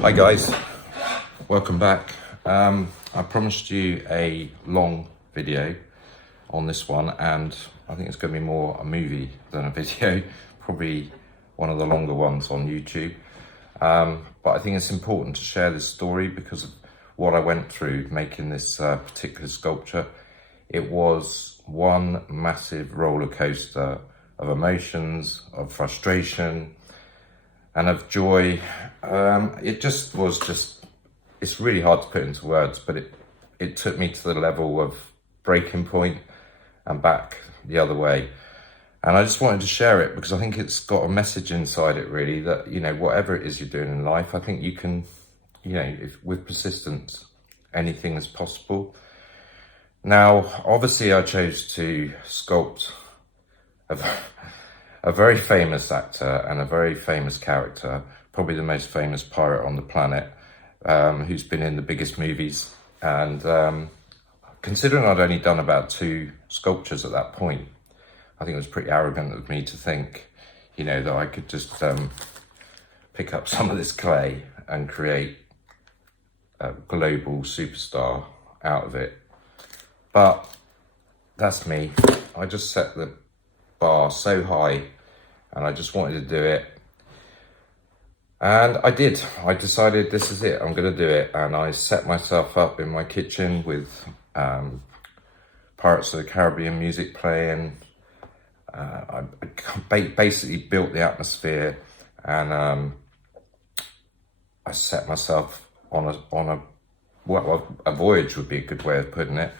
Hi guys, welcome back. I promised you a long video on this one, and I think it's going to be more a movie than a video, probably one of the longer ones on YouTube. But I think it's important to share this story because of what I went through making this particular sculpture. It was one massive roller coaster of emotions, of frustration, and of joy. It's really hard to put into words, but it took me to the level of breaking point and back the other way. And I just wanted to share it because I think it's got a message inside it, really, that, you know, whatever it is you're doing in life, I think you can, you know, if with persistence, anything is possible. Now, obviously I chose to sculpt a very famous actor and a very famous character, probably the most famous pirate on the planet, who's been in the biggest movies. And considering I'd only done about 2 sculptures at that point, I think it was pretty arrogant of me to think, you know, that I could just pick up some of this clay and create a global superstar out of it. But that's me. I just set the bar so high and I just wanted to do it. And I did. I decided this is it, I'm going to do it. And I set myself up in my kitchen with Pirates of the Caribbean music playing. I basically built the atmosphere, and I set myself on a voyage would be a good way of putting it,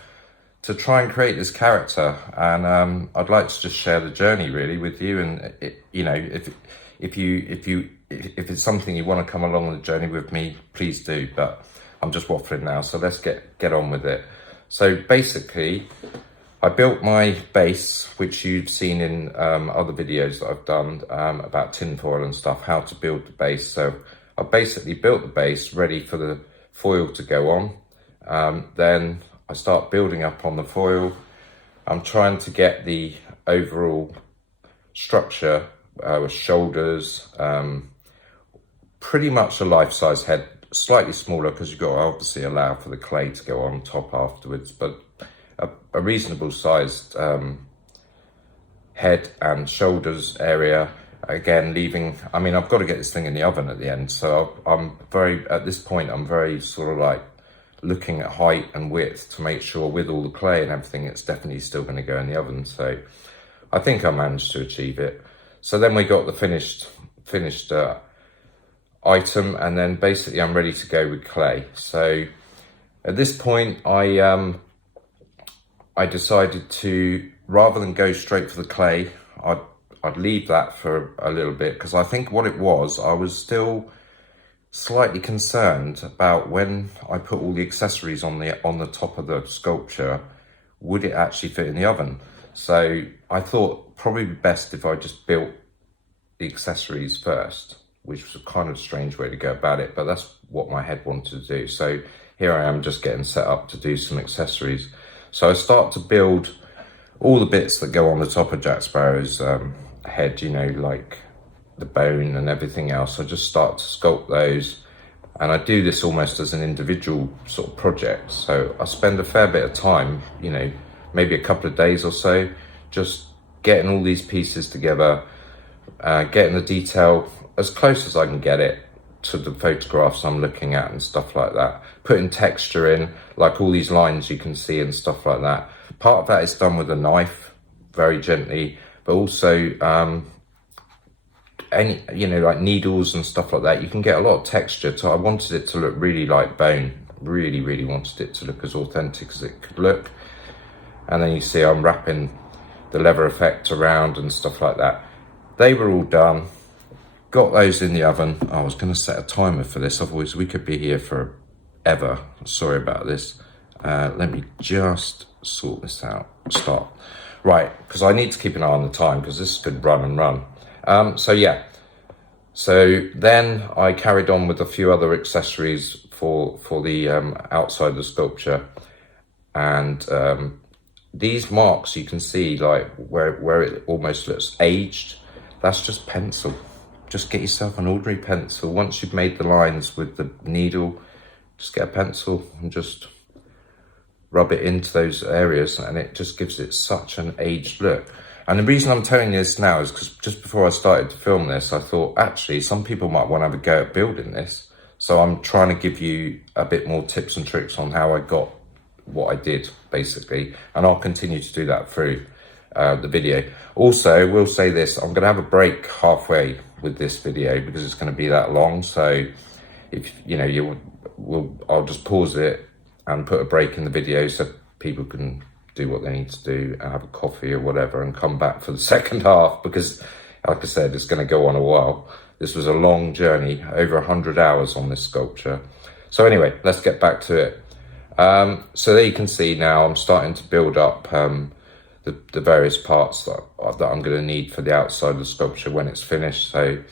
to try and create this character. And I'd like to just share the journey really with you. And you know, if it's something you want to come along the journey with me, please do. But I'm just waffling now, so let's get on with it. So basically, I built my base, which you've seen in other videos that I've done about tinfoil and stuff, how to build the base. So I basically built the base ready for the foil to go on. Then I start building up on the foil. I'm trying to get the overall structure with shoulders, pretty much a life-size head, slightly smaller because you've got to obviously allow for the clay to go on top afterwards, but a reasonable sized head and shoulders area. Again, leaving, I mean, I've got to get this thing in the oven at the end, so at this point I'm very sort of like looking at height and width to make sure with all the clay and everything it's definitely still going to go in the oven. So I think I managed to achieve it. So then we got the finished item, and then basically I'm ready to go with clay. So at this point I decided to, rather than go straight for the clay, I'd leave that for a little bit, because I think what it was, I was still slightly concerned about when I put all the accessories on the top of the sculpture, would it actually fit in the oven? So I thought probably best if I just built the accessories first, which was a kind of strange way to go about it, but that's what my head wanted to do. So here I am just getting set up to do some accessories. So I start to build all the bits that go on the top of Jack Sparrow's head, you know, like the bone and everything else. I just start to sculpt those, and I do this almost as an individual sort of project. So I spend a fair bit of time, you know, maybe a couple of days or so, just getting all these pieces together, getting the detail as close as I can get it to the photographs I'm looking at and stuff like that, putting texture in, like all these lines you can see and stuff like that. Part of that is done with a knife, very gently, but also any, you know, like needles and stuff like that, you can get a lot of texture. So I wanted it to look really like bone, really wanted it to look as authentic as it could look. And then you see I'm wrapping the leather effect around and stuff like that. They were all done. Got those in the oven. I was going to set a timer for this, otherwise we could be here forever. Sorry about this. Let me just sort this out. Start. Right, because I need to keep an eye on the time, because this could run and run. So yeah. So then I carried on with a few other accessories for the outside of the sculpture. And these marks you can see, like where it almost looks aged, that's just pencil. just get yourself an ordinary pencil. Once you've made the lines with the needle, just get a pencil and just rub it into those areas, and it just gives it such an aged look. And the reason I'm telling you this now is because just before I started to film this, I thought actually some people might want to have a go at building this. So I'm trying to give you a bit more tips and tricks on how I got what I did, basically. And I'll continue to do that through the video. Also, we'll say this, I'm going to have a break halfway with this video because it's going to be that long. So if you know, I'll just pause it and put a break in the video so people can do what they need to do and have a coffee or whatever and come back for the second half, because like I said, it's going to go on a while. This was a long journey, over 100 hours on this sculpture. So anyway, let's get back to it. So there you can see now I'm starting to build up the various parts that I'm going to need for the outside of the sculpture when it's finished. So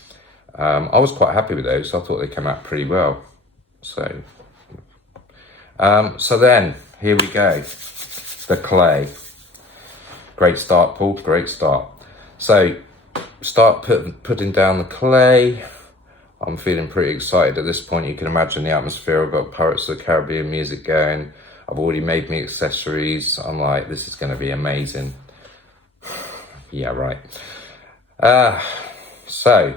I was quite happy with those. I thought they came out pretty well. So then here we go, the clay. Great start, Paul, great start. So start putting down the clay. I'm feeling pretty excited at this point. You can imagine the atmosphere. I've got Pirates of the Caribbean music going. I've already made me accessories. I'm like, this is going to be amazing. Yeah, right. So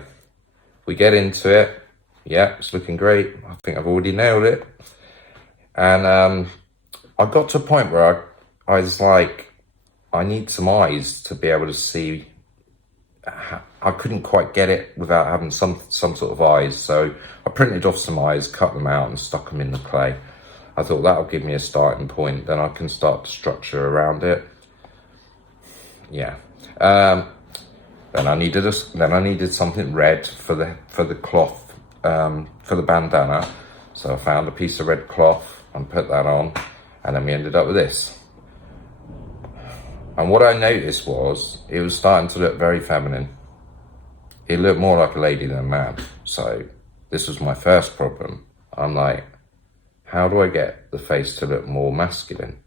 we get into it. Yeah, it's looking great. I think I've already nailed it. And I got to a point where I was like, I need some eyes to be able to see. I couldn't quite get it without having some sort of eyes. So I printed off some eyes, cut them out and stuck them in the clay. I thought that'll give me a starting point. Then I can start to structure around it. Yeah. Then I needed something red for the cloth, for the bandana. So I found a piece of red cloth and put that on, and then we ended up with this. And what I noticed was it was starting to look very feminine. It looked more like a lady than a man. So this was my first problem. I'm like, how do I get the face to look more masculine?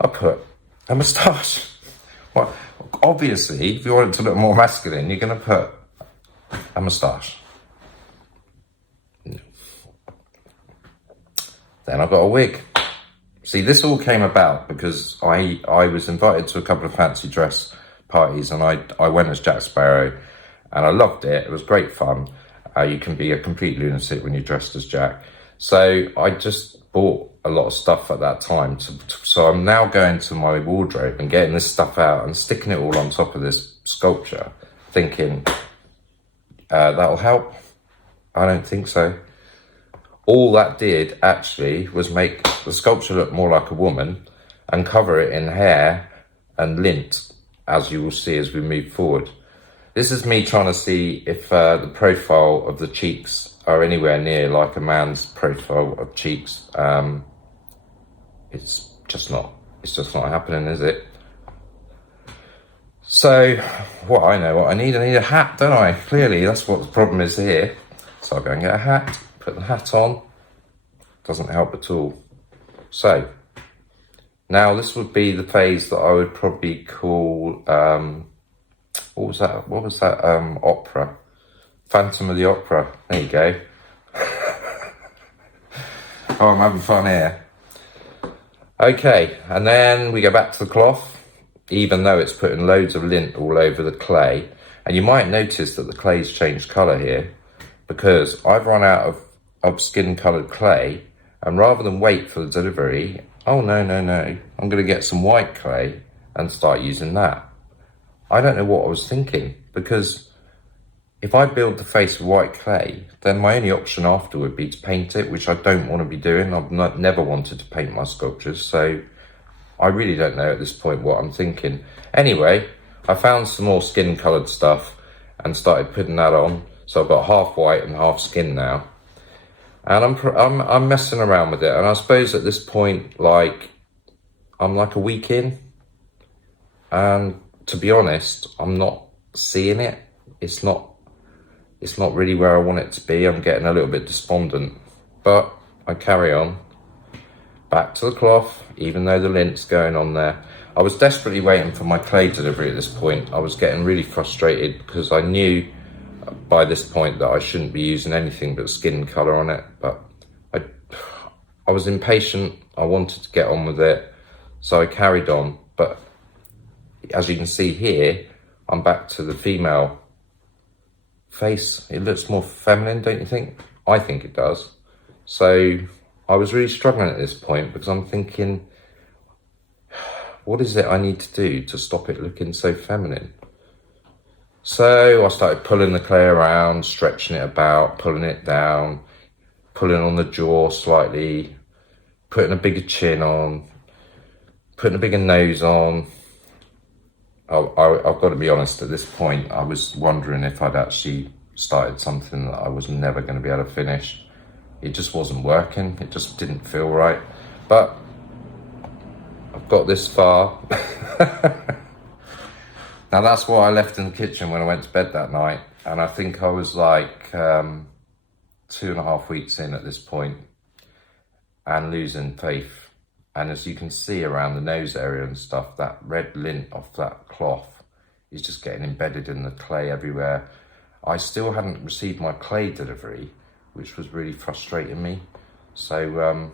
I put a moustache. Well, obviously, if you want it to look more masculine, you're going to put a moustache. Then I got a wig. See, this all came about because I was invited to a couple of fancy dress parties, and I went as Jack Sparrow, and I loved it. It was great fun. You can be a complete lunatic when you're dressed as Jack. So I just bought a lot of stuff at that time. So I'm now going to my wardrobe and getting this stuff out and sticking it all on top of this sculpture, thinking, that'll help. I don't think so. All that did actually was make the sculpture look more like a woman and cover it in hair and lint, as you will see as we move forward. This is me trying to see if the profile of the cheeks are anywhere near like a man's profile of cheeks. It's just not happening, is it? So what I need a hat, don't I? Clearly that's what the problem is here. So I'll go and get a hat. Put the hat on, doesn't help at all. So now this would be the phase that I would probably call, what was that opera? Phantom of the Opera, there you go. Oh, I'm having fun here. Okay, and then we go back to the cloth, even though it's putting loads of lint all over the clay. And you might notice that the clay's changed colour here, because I've run out of skin coloured clay, and rather than wait for the delivery, oh no, I'm going to get some white clay and start using that. I don't know what I was thinking, because if I build the face with white clay, then my only option after would be to paint it, which I don't want to be doing. I've never wanted to paint my sculptures, so I really don't know at this point what I'm thinking. Anyway, I found some more skin coloured stuff and started putting that on, so I've got half white and half skin now. And I'm messing around with it, and I suppose at this point, like, I'm like a week in, and to be honest, I'm not seeing it. It's not really where I want it to be. I'm getting a little bit despondent, but I carry on. Back to the cloth, even though the lint's going on there. I was desperately waiting for my clay delivery at this point. I was getting really frustrated because I knew by this point that I shouldn't be using anything but skin colour on it, but I was impatient. I wanted to get on with it, so I carried on. But as you can see here, I'm back to the female face. It looks more feminine, don't you think? I think it does. So I was really struggling at this point because I'm thinking, what is it I need to do to stop it looking so feminine? So I started pulling the clay around, stretching it about, pulling it down, pulling on the jaw slightly, putting a bigger chin on, putting a bigger nose on. I've got to be honest, at this point, I was wondering if I'd actually started something that I was never going to be able to finish. It just wasn't working. It just didn't feel right. But I've got this far. Now that's what I left in the kitchen when I went to bed that night. And I think I was like 2.5 weeks in at this point and losing faith. And as you can see around the nose area and stuff, that red lint off that cloth is just getting embedded in the clay everywhere. I still hadn't received my clay delivery, which was really frustrating me. So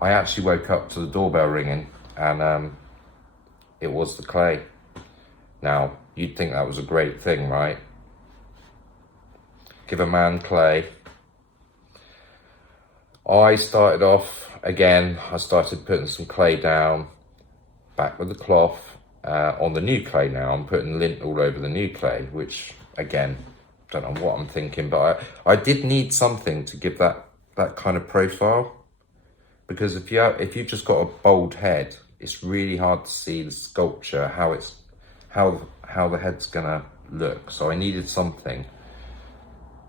I actually woke up to the doorbell ringing, and it was the clay. Now, you'd think that was a great thing, right? Give a man clay. I started off, again, I started putting some clay down, back with the cloth, on the new clay now. I'm putting lint all over the new clay, which, again, don't know what I'm thinking, but I did need something to give that kind of profile. Because if you've just got a bold head, it's really hard to see the sculpture, how the head's gonna look. So I needed something,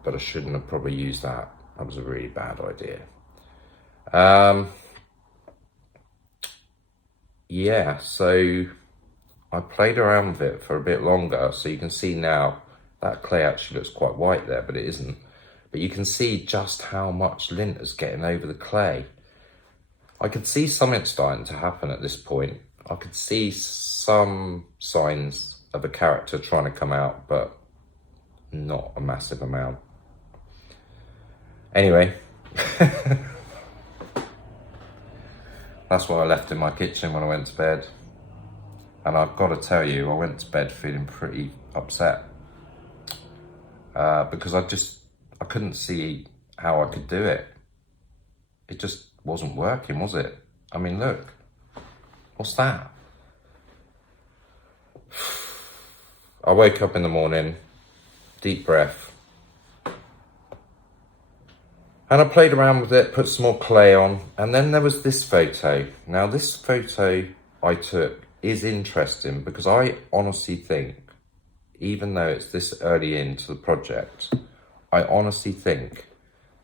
but I shouldn't have probably used that. That was a really bad idea. Yeah, so I played around with it for a bit longer. So you can see now that clay actually looks quite white there, but it isn't. But you can see just how much lint is getting over the clay. I could see something starting to happen at this point. I could see some signs of a character trying to come out, but not a massive amount. Anyway, that's what I left in my kitchen when I went to bed. And I've got to tell you, I went to bed feeling pretty upset because I couldn't see how I could do it. It just wasn't working, was it? I mean, look, what's that? I woke up in the morning, deep breath, and I played around with it, put some more clay on, and then there was this photo. Now, this photo I took is interesting because I honestly think, even though it's this early into the project, I honestly think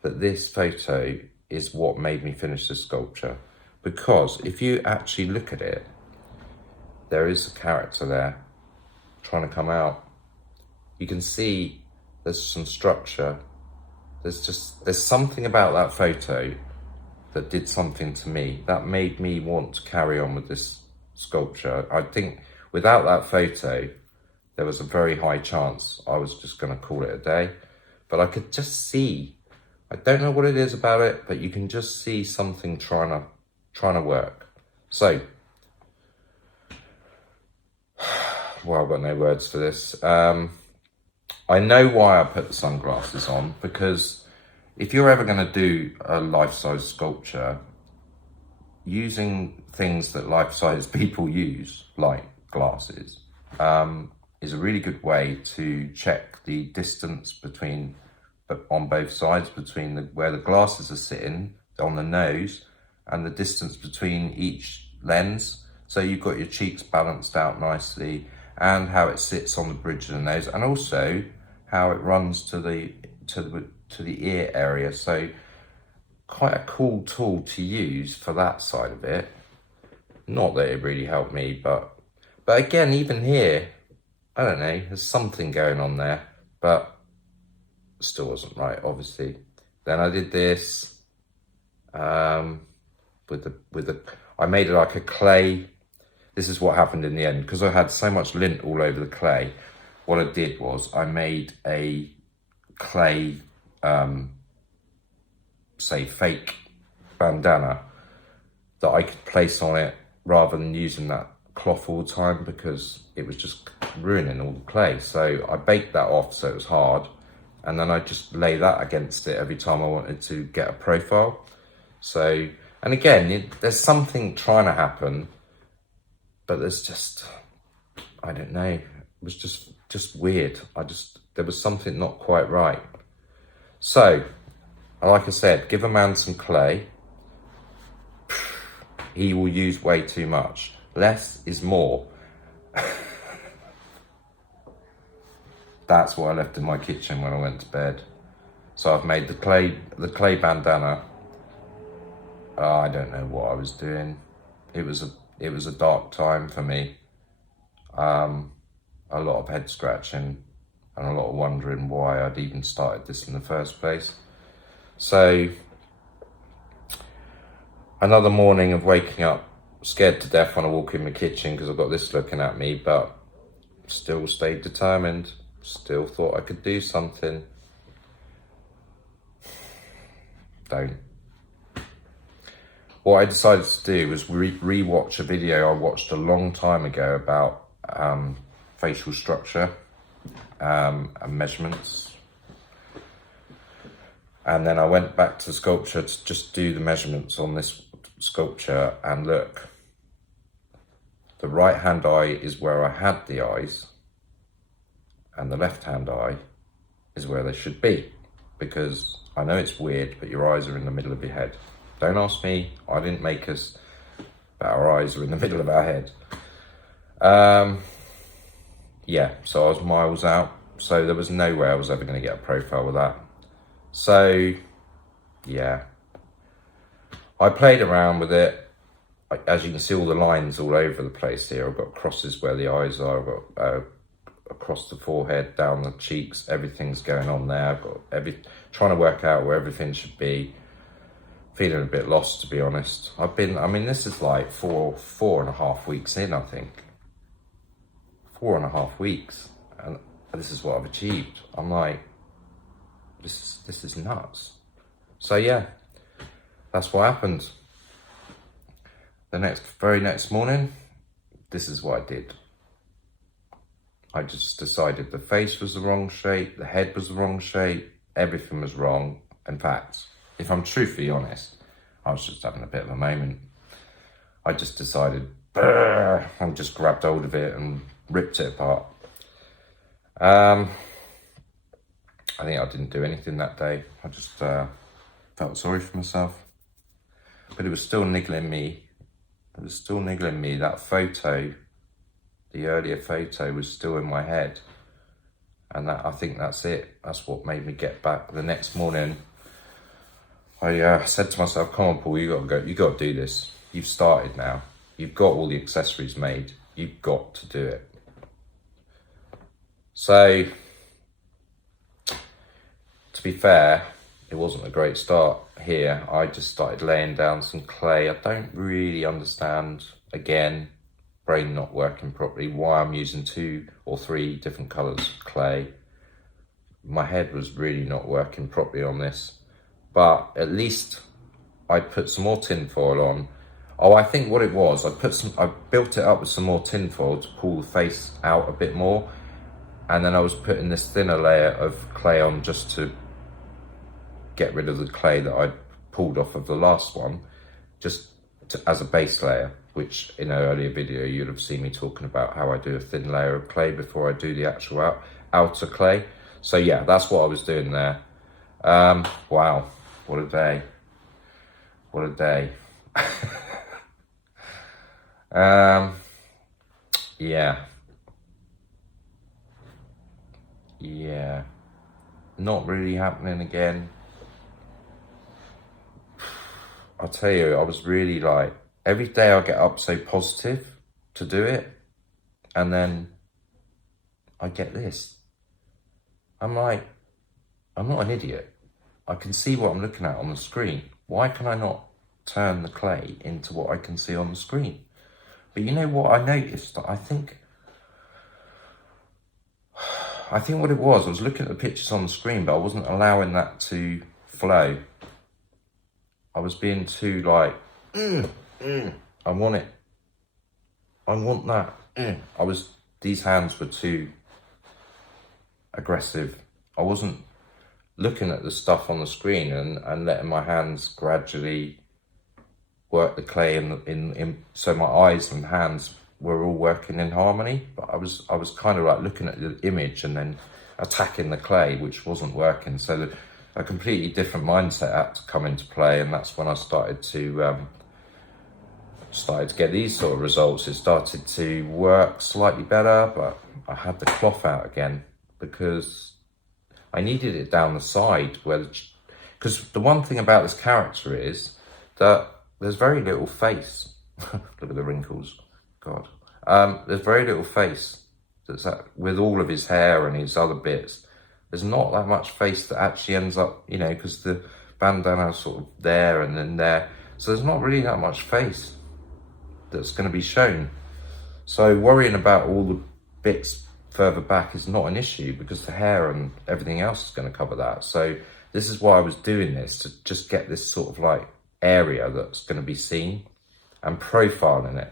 that this photo is what made me finish this sculpture. Because if you actually look at it, there is a character there trying to come out. You can see there's some structure. There's something about that photo that did something to me, that made me want to carry on with this sculpture. I think without that photo, there was a very high chance I was just going to call it a day. But I could just see, I don't know what it is about it, but you can just see something trying to work. So, well, I've got no words for this. I know why I put the sunglasses on, because if you're ever going to do a life-size sculpture, using things that life-size people use, like glasses, is a really good way to check the distance between, on both sides, between where the glasses are sitting on the nose and the distance between each lens. So you've got your cheeks balanced out nicely, and how it sits on the bridge of the nose, and also how it runs to the ear area. So quite a cool tool to use for that side of it. Not that it really helped me, but again, even here, I don't know, there's something going on there, but it still wasn't right, obviously. Then I did this I made it like a clay. This is what happened in the end, because I had so much lint all over the clay. what I did was I made a clay, say fake bandana that I could place on it rather than using that cloth all the time, because it was just ruining all the clay. So I baked that off so it was hard, and then I just lay that against it every time I wanted to get a profile. So, and again, there's something trying to happen, but there's just, I don't know, it was just weird. There was something not quite right. So, like I said, give a man some clay, he will use way too much. Less is more. That's what I left in my kitchen when I went to bed. So I've made the clay bandana. I don't know what I was doing. It was a dark time for me. A lot of head scratching and a lot of wondering why I'd even started this in the first place. So another morning of waking up scared to death when I walk in the kitchen because I've got this looking at me, but still stayed determined. Still thought I could do something. Don't. What I decided to do was re-watch a video I watched a long time ago about facial structure and measurements. And then I went back to the sculpture to just do the measurements on this sculpture, and look, the right hand eye is where I had the eyes, and the left hand eye is where they should be, because I know it's weird, but your eyes are in the middle of your head. Don't ask me, I didn't make us, but our eyes are in the middle of our head. Yeah, so I was miles out, so there was no way I was ever going to get a profile with that. So, yeah, I played around with it. As you can see, all the lines all over the place here. I've got crosses where the eyes are, I've got across the forehead, down the cheeks, everything's going on there. I've got trying to work out where everything should be. Feeling a bit lost, to be honest. I mean, this is like four and a half weeks in, I think. 4.5 weeks, and this is what I've achieved. I'm like, this is nuts. So yeah, that's what happened. The very next morning, this is what I did. I just decided the face was the wrong shape, the head was the wrong shape, everything was wrong. In fact, if I'm truthfully honest, I was just having a bit of a moment. I just decided, and just grabbed hold of it and ripped it apart. I think I didn't do anything that day. I just felt sorry for myself. But it was still niggling me. It was still niggling me. That photo, the earlier photo, was still in my head. And I think that's it. That's what made me get back. The next morning, I said to myself, come on, Paul, you got to go. You got to do this. You've started now. You've got all the accessories made. You've got to do it. So, to be fair, it wasn't a great start here. I just started laying down some clay. I don't really understand, again, brain not working properly, why I'm using 2 or 3 different colours of clay. My head was really not working properly on this. But at least I put some more tin foil on. Oh, I think what it was, I built it up with some more tin foil to pull the face out a bit more. And then I was putting this thinner layer of clay on just to get rid of the clay that I pulled off of the last one, as a base layer, which in an earlier video you'd have seen me talking about how I do a thin layer of clay before I do the actual outer clay. So yeah, that's what I was doing there. Wow, what a day. What a day. Yeah, not really happening again. I'll tell you, I was really like, every day I get up so positive to do it, and then I get this. I'm like, I'm not an idiot. I can see what I'm looking at on the screen. Why can I not turn the clay into what I can see on the screen? But you know what I noticed? I think I think what it was, I was looking at the pictures on the screen, but I wasn't allowing that to flow. I was being too like, I want it. I want that. These hands were too aggressive. I wasn't looking at the stuff on the screen and letting my hands gradually work the clay so my eyes and hands were all working in harmony. But I was kind of like looking at the image and then attacking the clay, which wasn't working. So a completely different mindset had to come into play, and that's when I started to get these sort of results. It started to work slightly better, but I had the cloth out again because I needed it down the side because the one thing about this character is that there's very little face. Look at the wrinkles, God. There's very little face with all of his hair and his other bits. There's not that much face that actually ends up, you know, because the bandana's sort of there and then there. So there's not really that much face that's going to be shown. So worrying about all the bits further back is not an issue because the hair and everything else is going to cover that. So this is why I was doing this, to just get this sort of like area that's going to be seen and profiling it.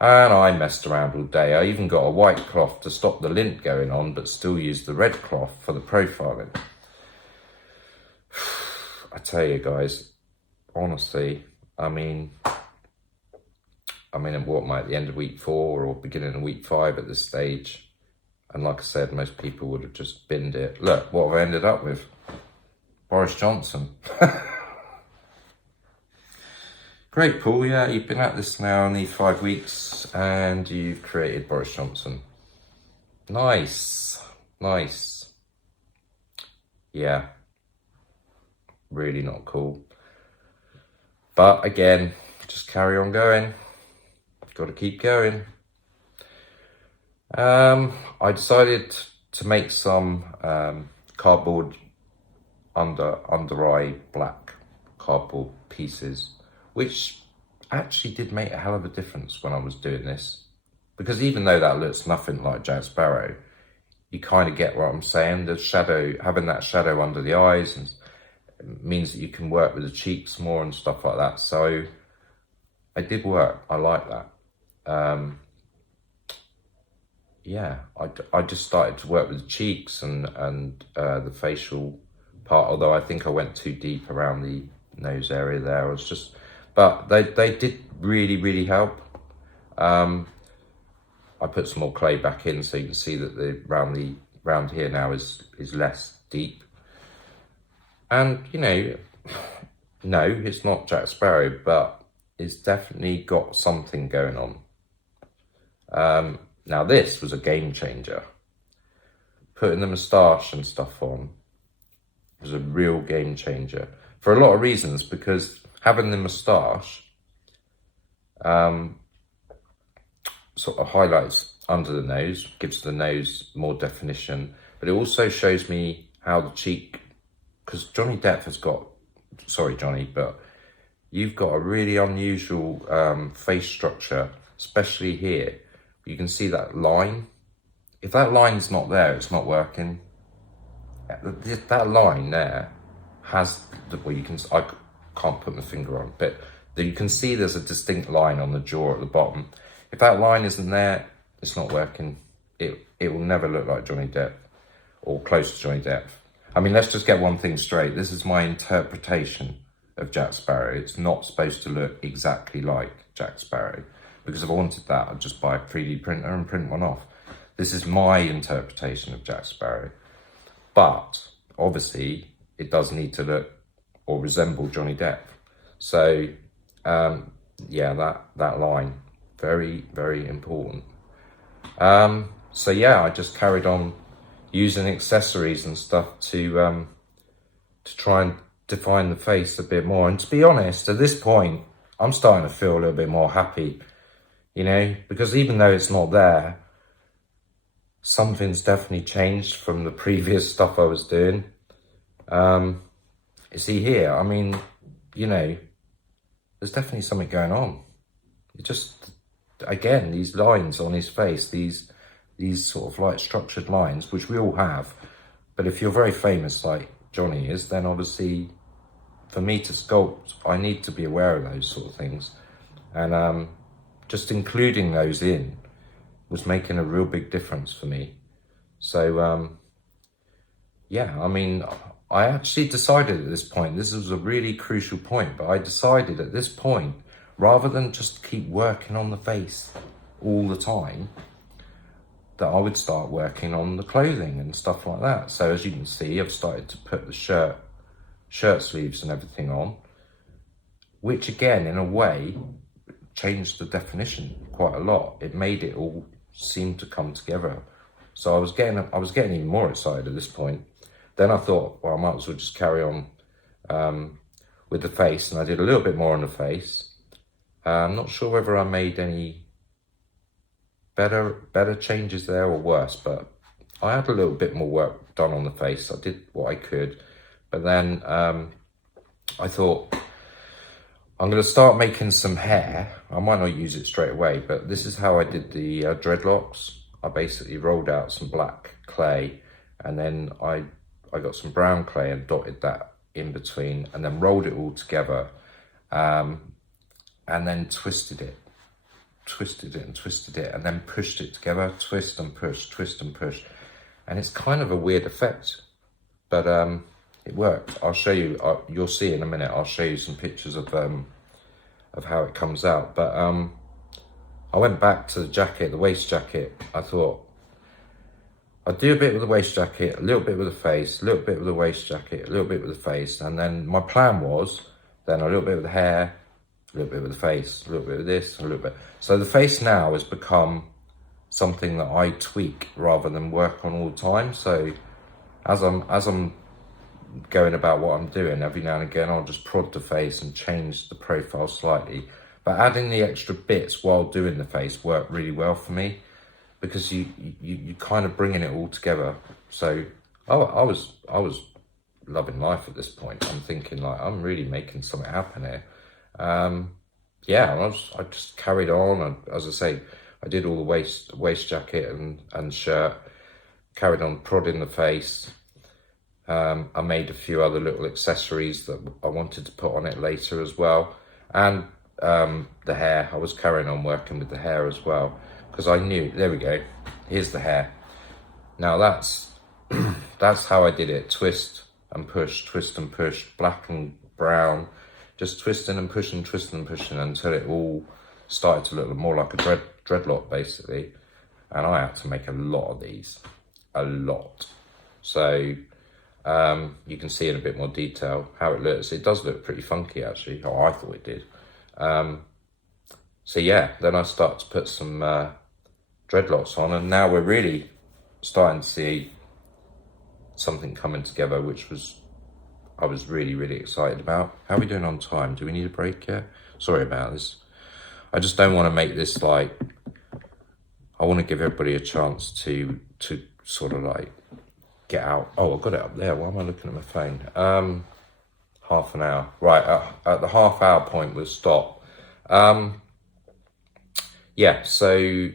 And I messed around all day. I even got a white cloth to stop the lint going on, but still used the red cloth for the profiling. I tell you guys, honestly, I mean, what am I, at the end of week 4 or beginning of week 5 at this stage? And like I said, most people would have just binned it. Look, what have I ended up with? Boris Johnson. Great, Paul. Yeah, you've been at this now in these 5 weeks and you've created Boris Johnson. Nice. Nice. Yeah. Really not cool. But again, just carry on going. Got to keep going. I decided to make some cardboard under eye black cardboard pieces, which actually did make a hell of a difference when I was doing this, because even though that looks nothing like Jack Sparrow, you kind of get what I'm saying. The shadow, having that shadow under the eyes, and means that you can work with the cheeks more and stuff like that. So it did work. I like that. Yeah, I just started to work with the cheeks and the facial part, although I think I went too deep around the nose area there. But they did really help. I put some more clay back in so you can see that the round here now is less deep. And you know, no, it's not Jack Sparrow, but it's definitely got something going on. Now this was a game changer. Putting the moustache and stuff on was a real game changer for a lot of reasons, because having the moustache sort of highlights under the nose, gives the nose more definition, but it also shows me how the cheek, because Johnny Depp has got, sorry Johnny, but you've got a really unusual face structure, especially here. You can see that line. If that line's not there, it's not working. That line there has, well, I can't put my finger on, but you can see there's a distinct line on the jaw at the bottom. If that line isn't there, it's not working. It will never look like Johnny Depp or close to Johnny Depp. I mean, let's just get one thing straight. This is my interpretation of Jack Sparrow. It's not supposed to look exactly like Jack Sparrow, because if I wanted that, I'd just buy a 3D printer and print one off. This is my interpretation of Jack Sparrow. But obviously, it does need to look or resemble Johnny Depp. So, yeah, that line, very important. So yeah, I just carried on using accessories and stuff to try and define the face a bit more. And to be honest, at this point, I'm starting to feel a little bit more happy, you know, because even though it's not there, something's definitely changed from the previous stuff I was doing. You see here, I mean, you know, there's definitely something going on. It just, again, these lines on his face, these these sort of like structured lines, which we all have. But if you're very famous like Johnny is, then obviously for me to sculpt, I need to be aware of those sort of things. And just including those in was making a real big difference for me. So yeah, I mean, I actually decided at this point, this was a really crucial point, but I decided at this point, rather than just keep working on the face all the time, that I would start working on the clothing and stuff like that. So as you can see, I've started to put the shirt sleeves and everything on, which again, in a way, changed the definition quite a lot. It made it all seem to come together. So I was getting even more excited at this point. Then I thought, well, I might as well just carry on with the face, and I did a little bit more on the face. I'm not sure whether I made any better changes there or worse, but I had a little bit more work done on the face. I did what I could, but then I thought, I'm going to start making some hair. I might not use it straight away, but this is how I did the dreadlocks. I basically rolled out some black clay, and then I got some brown clay and dotted that in between, and then rolled it all together, and then twisted it, and then pushed it together, twist and push, and it's kind of a weird effect, but it worked. I'll show you. You'll see in a minute. I'll show you some pictures of how it comes out. But I went back to the jacket, the waist jacket. I thought I'd do a bit with the waist jacket, a little bit with the face, a little bit with the waist jacket, a little bit with the face, and then my plan was then a little bit with the hair, a little bit with the face, a little bit with this, a little bit. So the face now has become something that I tweak rather than work on all the time. So as I'm going about what I'm doing, every now and again I'll just prod the face and change the profile slightly. But adding the extra bits while doing the face worked really well for me, because you kind of bringing it all together. So I was loving life at this point. I'm thinking like, I'm really making something happen here. Yeah, I just carried on, and as I say, I did all the waist jacket and shirt, carried on prodding the face. I made a few other little accessories that I wanted to put on it later as well. And the hair, I was carrying on working with the hair as well, because I knew, there we go, here's the hair. Now that's how I did it. Twist and push, black and brown, just twisting and pushing until it all started to look more like a dreadlock basically. And I had to make a lot of these, a lot. So you can see in a bit more detail how it looks. It does look pretty funky actually, or I thought it did. So yeah, then I start to put some dreadlocks on, and now we're really starting to see something coming together, which I was really excited about. How are we doing on time? Do we need a break yet? Sorry about this. I just don't want to make this like, I want to give everybody a chance to sort of like get out. Oh, I've got it up there. Why am I looking at my phone? Half an hour. Right, at the half hour point we'll stop. Yeah, so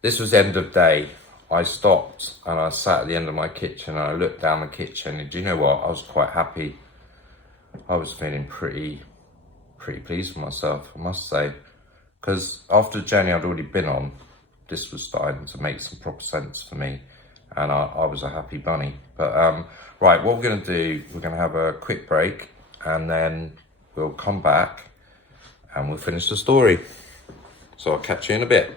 this was the end of day. I stopped and I sat at the end of my kitchen and I looked down the kitchen, and do you know what? I was quite happy. I was feeling pretty pleased with myself, I must say, because after the journey I'd already been on, this was starting to make some proper sense for me, and I was a happy bunny. But right, what we're going to do, we're going to have a quick break, and then we'll come back and we'll finish the story. So I'll catch you in a bit.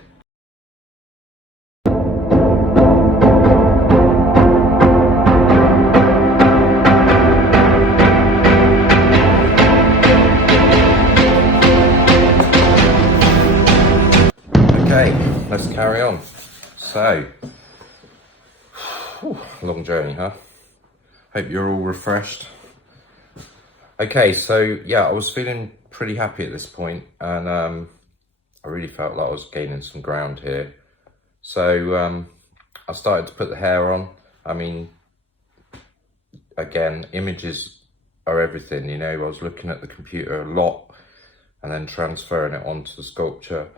Okay, let's carry on. So, long journey, huh? Hope you're all refreshed. Okay, so yeah, I was feeling pretty happy at this point, and I really felt like I was gaining some ground here. So I started to put the hair on. I mean, again, images are everything, you know. I was looking at the computer a lot and then transferring it onto the sculpture.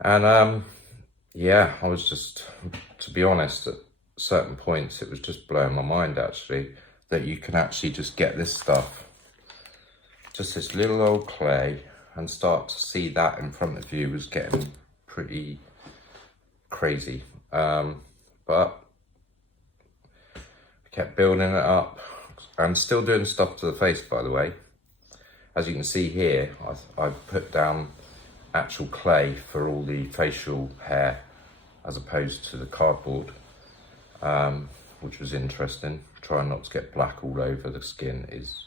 And yeah, I was just, to be honest, at certain points, it was just blowing my mind actually, that you can actually just get this stuff, just this little old clay, and start to see that in front of you was getting pretty crazy. But I kept building it up. I'm still doing stuff to the face, by the way. As you can see here, I've put down actual clay for all the facial hair as opposed to the cardboard, which was interesting. Trying not to get black all over the skin is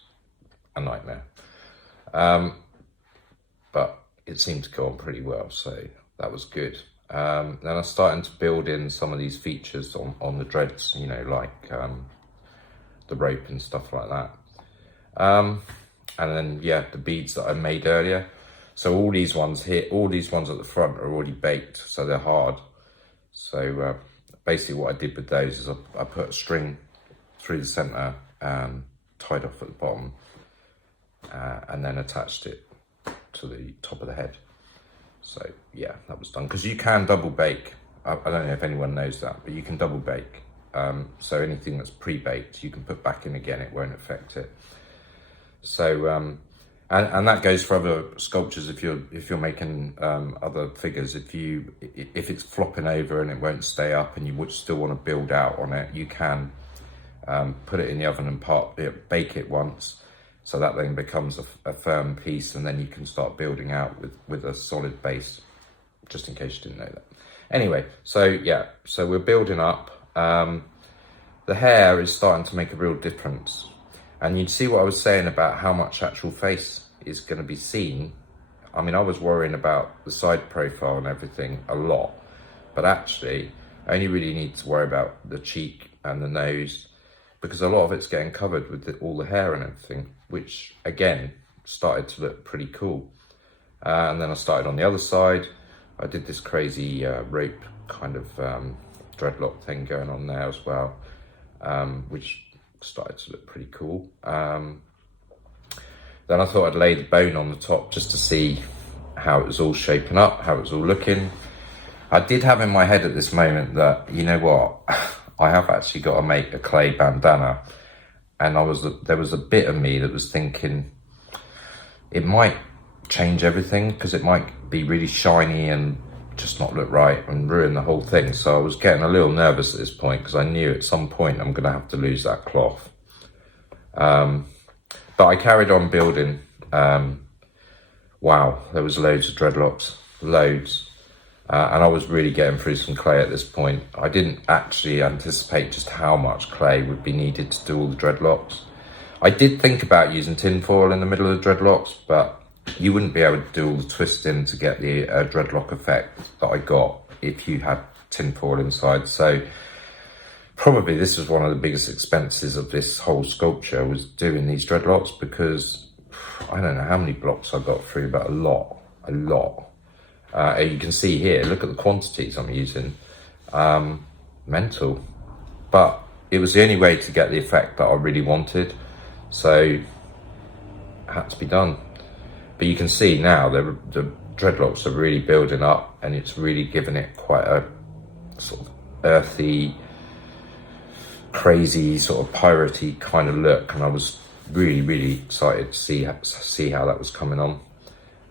a nightmare. But it seemed to go on pretty well, so that was good. Then I started to build in some of these features on the dreads, you know, like the rope and stuff like that. And then, yeah, the beads that I made earlier. So all these ones here, all these ones at the front are already baked, so they're hard. So basically what I did with those is I put a string through the center and tied off at the bottom, and then attached it to the top of the head. So yeah, that was done. Because you can double bake. I don't know if anyone knows that, but you can double bake. So anything that's pre-baked, you can put back in again, it won't affect it. So, and that goes for other sculptures. If you're making other figures, if it's flopping over and it won't stay up, and you would still want to build out on it, you can put it in the oven and bake it once, so that then becomes a firm piece, and then you can start building out with a solid base. Just in case you didn't know that. Anyway, so yeah, so we're building up. The hair is starting to make a real difference. And you'd see what I was saying about how much actual face is going to be seen. I mean, I was worrying about the side profile and everything a lot, but actually I only really need to worry about the cheek and the nose, because a lot of it's getting covered with all the hair and everything, which again started to look pretty cool. And then I started on the other side. I did this crazy rope kind of dreadlock thing going on there as well, which started to look pretty cool. Then I thought I'd lay the bone on the top just to see how it was all shaping up, how it was all looking. I did have in my head at this moment that, you know what, I have actually got to make a clay bandana. And there was a bit of me that was thinking it might change everything, because it might be really shiny and just not look right and ruin the whole thing. So I was getting a little nervous at this point, because I knew at some point I'm going to have to lose that cloth. But I carried on building. Wow, there was loads of dreadlocks, loads. And I was really getting through some clay at this point. I didn't actually anticipate just how much clay would be needed to do all the dreadlocks. I did think about using tin foil in the middle of the dreadlocks, but you wouldn't be able to do all the twisting to get the dreadlock effect that I got if you had tin foil inside. So probably this was one of the biggest expenses of this whole sculpture, was doing these dreadlocks, because I don't know how many blocks I got through, but a lot. You can see here, look at the quantities I'm using. Mental. But it was the only way to get the effect that I really wanted, so it had to be done. But you can see now the dreadlocks are really building up, and it's really giving it quite a sort of earthy, crazy, sort of piratey kind of look. And I was really, really excited to see how that was coming on.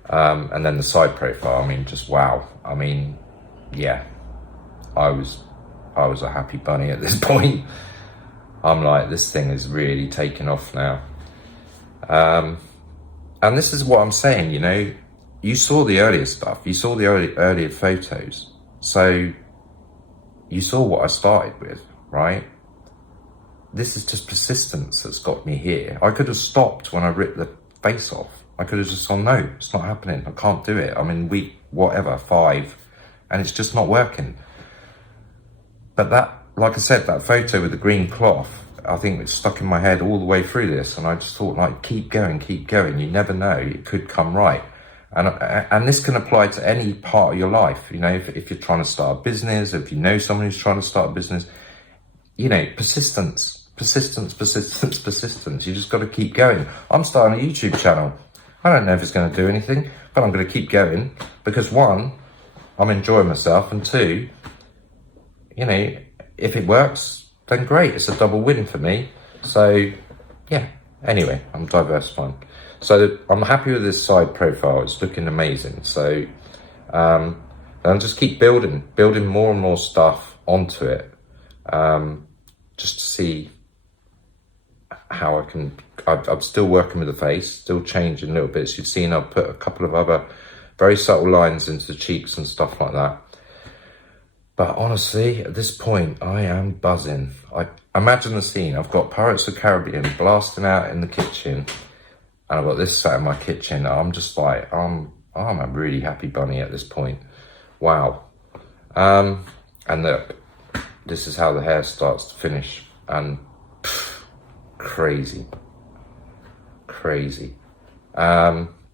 And then the side profile, I mean, just wow. I mean, yeah, I was a happy bunny at this point. I'm like, this thing is really taking off now. And this is what I'm saying, you know, you saw the earlier stuff, you saw the earlier photos, so you saw what I started with, right? This is just persistence that's got me here. I could have stopped when I ripped the face off. I could have just gone, no, it's not happening. I can't do it. I'm in week, 5, and it's just not working. But that, like I said, that photo with the green cloth, I think it's stuck in my head all the way through this. And I just thought, like, keep going. You never know, it could come right. And this can apply to any part of your life. You know, if you're trying to start a business, if you know someone who's trying to start a business, you know, persistence. You just got to keep going. I'm starting a YouTube channel. I don't know if it's going to do anything, but I'm going to keep going, because one, I'm enjoying myself, and two, you know, if it works, then great. It's a double win for me. So yeah, anyway, I'm diversifying. So I'm happy with this side profile. It's looking amazing. So I'll just keep building more and more stuff onto it, just to see how I can. I'm still working with the face, still changing little bits. You've seen I've put a couple of other very subtle lines into the cheeks and stuff like that. But honestly, at this point, I am buzzing. I imagine the scene. I've got Pirates of the Caribbean blasting out in the kitchen, and I've got this sat in my kitchen. I'm just like, I'm a really happy bunny at this point. Wow. And look, this is how the hair starts to finish, and crazy.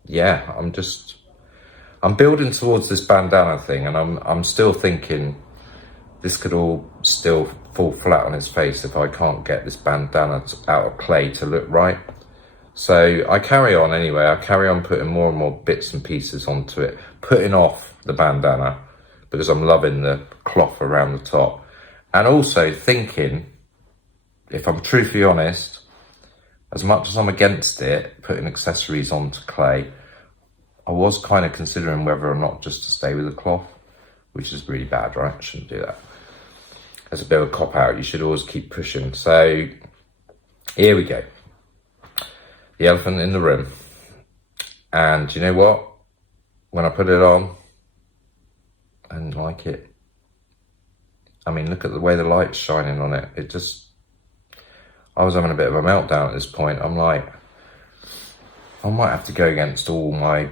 Yeah, I'm building towards this bandana thing, and I'm still thinking this could all still fall flat on its face if I can't get this bandana out of clay to look right. So I carry on anyway. I carry on putting more and more bits and pieces onto it, putting off the bandana because I'm loving the cloth around the top. And also thinking, if I'm truthfully honest, as much as I'm against it, putting accessories onto clay, I was kind of considering whether or not just to stay with the cloth, which is really bad, right? I shouldn't do that. As a bit of a cop out, you should always keep pushing. So here we go. The elephant in the room. And you know what? When I put it on, I didn't like it. I mean, look at the way the light's shining on it. I was having a bit of a meltdown at this point. I'm like, I might have to go against all my...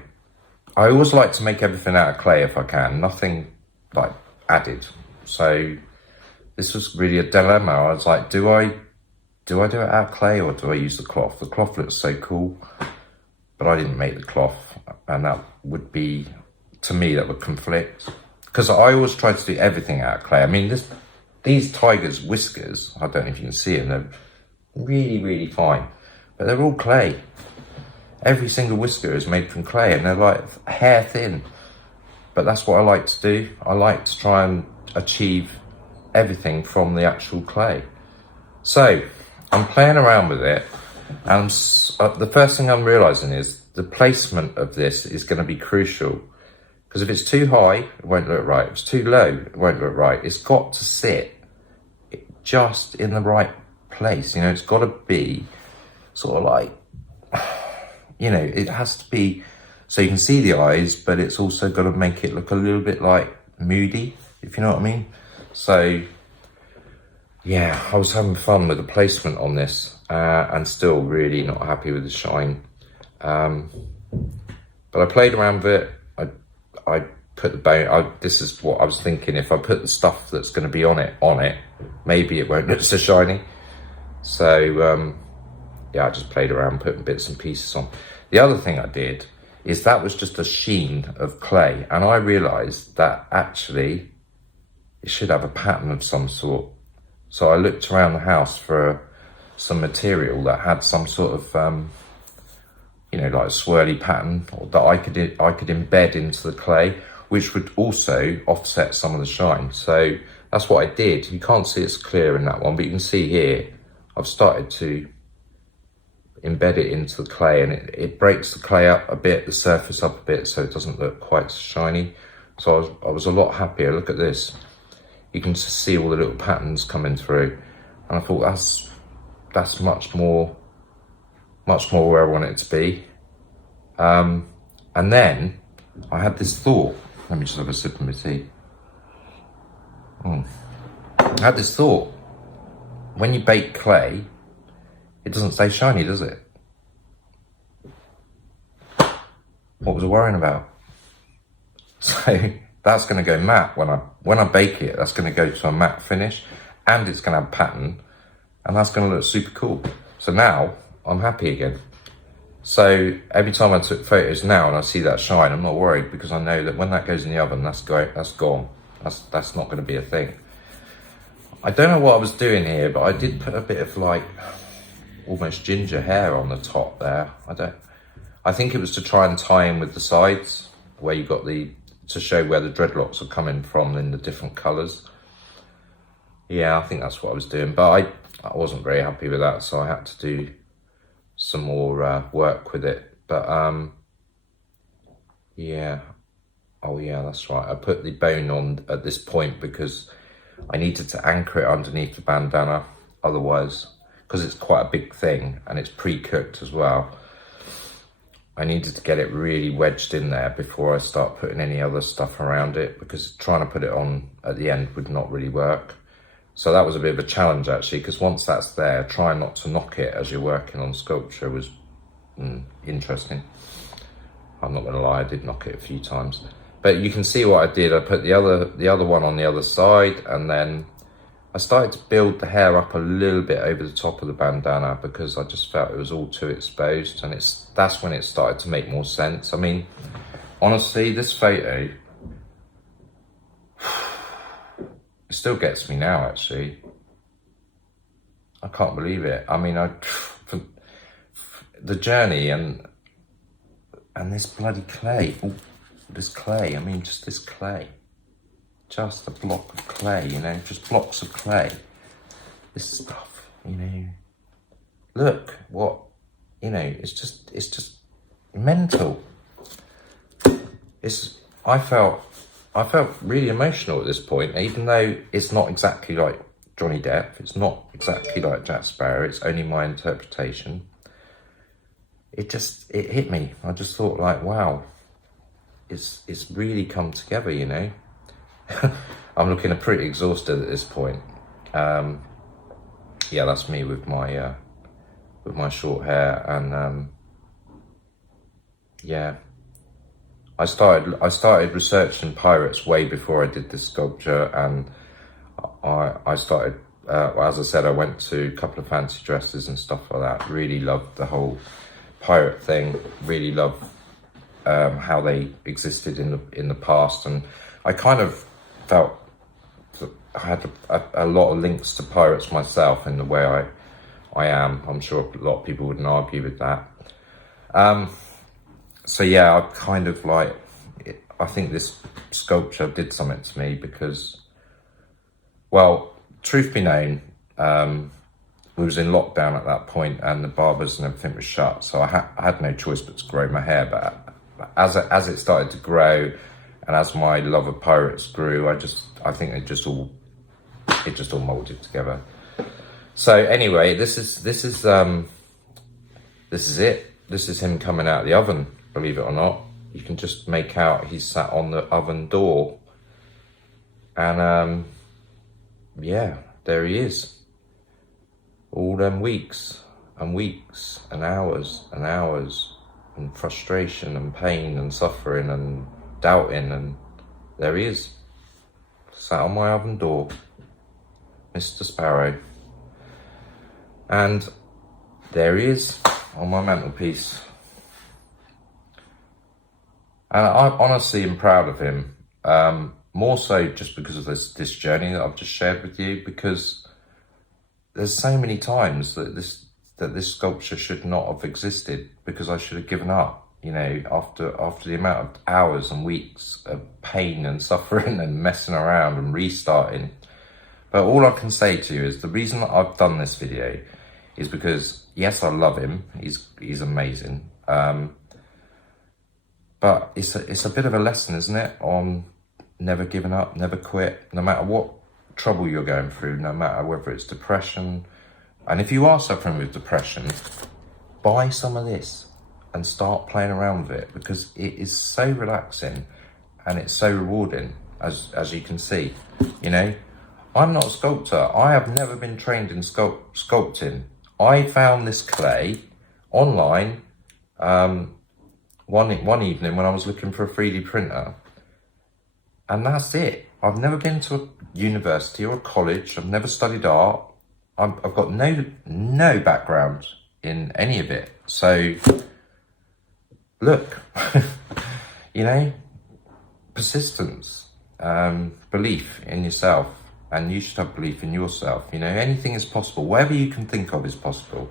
I always like to make everything out of clay if I can. Nothing like added. So this was really a dilemma. I was like, do I do it out of clay or do I use the cloth? The cloth looks so cool, but I didn't make the cloth, and that would be, to me, that would conflict. Because I always try to do everything out of clay. I mean, these tigers' whiskers, I don't know if you can see them, they're really, really fine, but they're all clay. Every single whisker is made from clay, and they're like hair thin. But that's what I like to do. I like to try and achieve everything from the actual clay. So I'm playing around with it, and the first thing I'm realizing is the placement of this is going to be crucial. Because if it's too high, it won't look right. If it's too low, it won't look right. It's got to sit just in the right place. You know, it's got to be sort of like, you know, it has to be so you can see the eyes, but it's also got to make it look a little bit like moody, if you know what I mean. So yeah, I was having fun with the placement on this, and still really not happy with the shine. But I played around with it. I put the bone. This is what I was thinking. If I put the stuff that's going to be on it, maybe it won't look so shiny. So yeah, I just played around putting bits and pieces on. The other thing I did is that was just a sheen of clay, and I realised that actually it should have a pattern of some sort. So I looked around the house for some material that had some sort of you know, like a swirly pattern that I could embed into the clay, which would also offset some of the shine. So that's what I did. You can't see it's clear in that one, but you can see here I've started to embed it into the clay, and it breaks the clay up a bit, the surface up a bit, so it doesn't look quite so shiny. So I was a lot happier. Look at this. You can just see all the little patterns coming through, and I thought that's much more where I want it to be. And then I had this thought. Let me just have a sip of my tea. I had this thought. When you bake clay, it doesn't stay shiny, does it? What was I worrying about? So that's going to go matte when I bake it. That's going to go to a matte finish, and it's going to have pattern, and that's going to look super cool. So now I'm happy again. So every time I took photos now and I see that shine, I'm not worried, because I know that when that goes in the oven, that's gone. That's not going to be a thing. I don't know what I was doing here, but I did put a bit of like almost ginger hair on the top there. I think it was to try and tie in with the sides where you got the to show where the dreadlocks are coming from in the different colours. Yeah, I think that's what I was doing, but I wasn't very happy with that, so I had to do some more work with it. But yeah, oh yeah, that's right. I put the bone on at this point because I needed to anchor it underneath the bandana, otherwise, because it's quite a big thing and it's pre-cooked as well, I needed to get it really wedged in there before I start putting any other stuff around it, because trying to put it on at the end would not really work. So that was a bit of a challenge actually, because once that's there, trying not to knock it as you're working on sculpture was interesting. I'm not gonna lie, I did knock it a few times. But you can see what I did. I put the other one on the other side, and then I started to build the hair up a little bit over the top of the bandana because I just felt it was all too exposed, and that's when it started to make more sense. I mean, honestly, this photo, it still gets me now, actually. I can't believe it. I mean, the journey and this bloody clay. Ooh, this clay, I mean, just this clay. Just a block of clay, you know, just blocks of clay. This stuff, you know. Look, what, you know, it's just mental. I felt really emotional at this point, even though it's not exactly like Johnny Depp, it's not exactly like Jack Sparrow, it's only my interpretation. It hit me. I just thought, like, wow, it's really come together, you know. I'm looking pretty exhausted at this point. Yeah, that's me with my short hair, and yeah, I started researching pirates way before I did this sculpture, and I started, as I said, I went to a couple of fancy dresses and stuff like that. Really loved the whole pirate thing. Really loved how they existed in the past, and I kind of felt that I had a lot of links to pirates myself in the way I am. I'm sure a lot of people wouldn't argue with that. So yeah, I kind of like, I think this sculpture did something to me because, well, truth be known, we was in lockdown at that point and the barbers and everything was shut. So I had no choice but to grow my hair. But as it started to grow, and as my love of pirates grew, I think it just all molded together. So anyway, this is it. This is him coming out of the oven, believe it or not. You can just make out he's sat on the oven door. And yeah, there he is. All them weeks and weeks and hours and frustration and pain and suffering and doubting, and there he is, sat on my oven door, Mr. Sparrow. And there he is on my mantelpiece. And I honestly am proud of him, more so just because of this journey that I've just shared with you, because there's so many times that this sculpture should not have existed, because I should have given up, you know, after the amount of hours and weeks of pain and suffering and messing around and restarting. But all I can say to you is the reason that I've done this video is because, yes, I love him. He's amazing. But it's a bit of a lesson, isn't it, on never giving up, never quit, no matter what trouble you're going through, no matter whether it's depression. And if you are suffering with depression, buy some of this and start playing around with it, because it is so relaxing and it's so rewarding, as you can see. You know, I'm not a sculptor. I have never been trained in sculpting. I found this clay online one evening when I was looking for a 3D printer, and that's it. I've never been to a university or a college. I've never studied art. I've got no background in any of it. So look, you know, persistence, belief in yourself, and you should have belief in yourself. You know, anything is possible. Whatever you can think of is possible.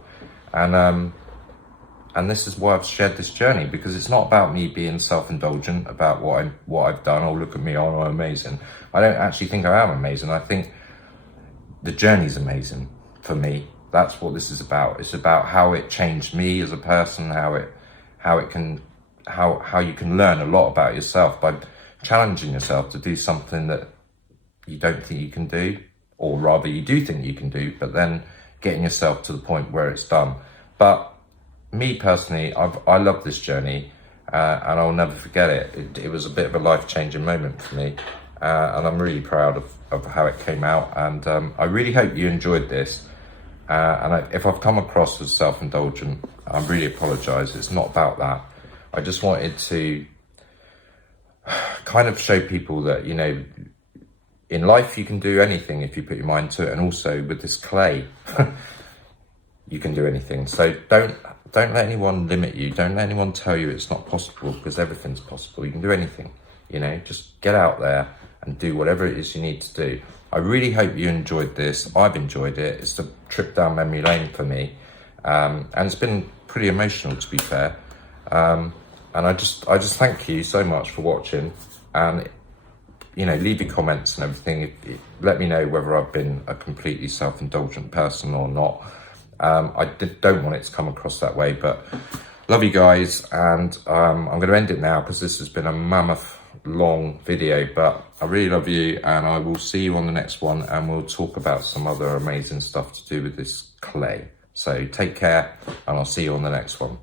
And and this is why I've shared this journey, because it's not about me being self-indulgent about what I've done. Oh, look at me, oh, I'm amazing. I don't actually think I am amazing. I think the journey's amazing for me. That's what this is about. It's about how it changed me as a person, how you can learn a lot about yourself by challenging yourself to do something that you don't think you can do, or rather you do think you can do, but then getting yourself to the point where it's done. But me personally, I love this journey, and I'll never forget it. It was a bit of a life-changing moment for me, and I'm really proud of how it came out, and I really hope you enjoyed this. If I've come across as self-indulgent, I really apologise. It's not about that. I just wanted to kind of show people that, you know, in life you can do anything if you put your mind to it, and also with this clay, you can do anything. So don't let anyone limit you. Don't let anyone tell you it's not possible, because everything's possible. You can do anything, you know, just get out there and do whatever it is you need to do. I really hope you enjoyed this. I've enjoyed it. It's a trip down memory lane for me. And it's been pretty emotional, to be fair. And I just thank you so much for watching, and, you know, leave your comments and everything. Let me know whether I've been a completely self-indulgent person or not. I don't want it to come across that way, but love you guys, and I'm going to end it now because this has been a mammoth long video, but I really love you, and I will see you on the next one, and we'll talk about some other amazing stuff to do with this clay. So take care, and I'll see you on the next one.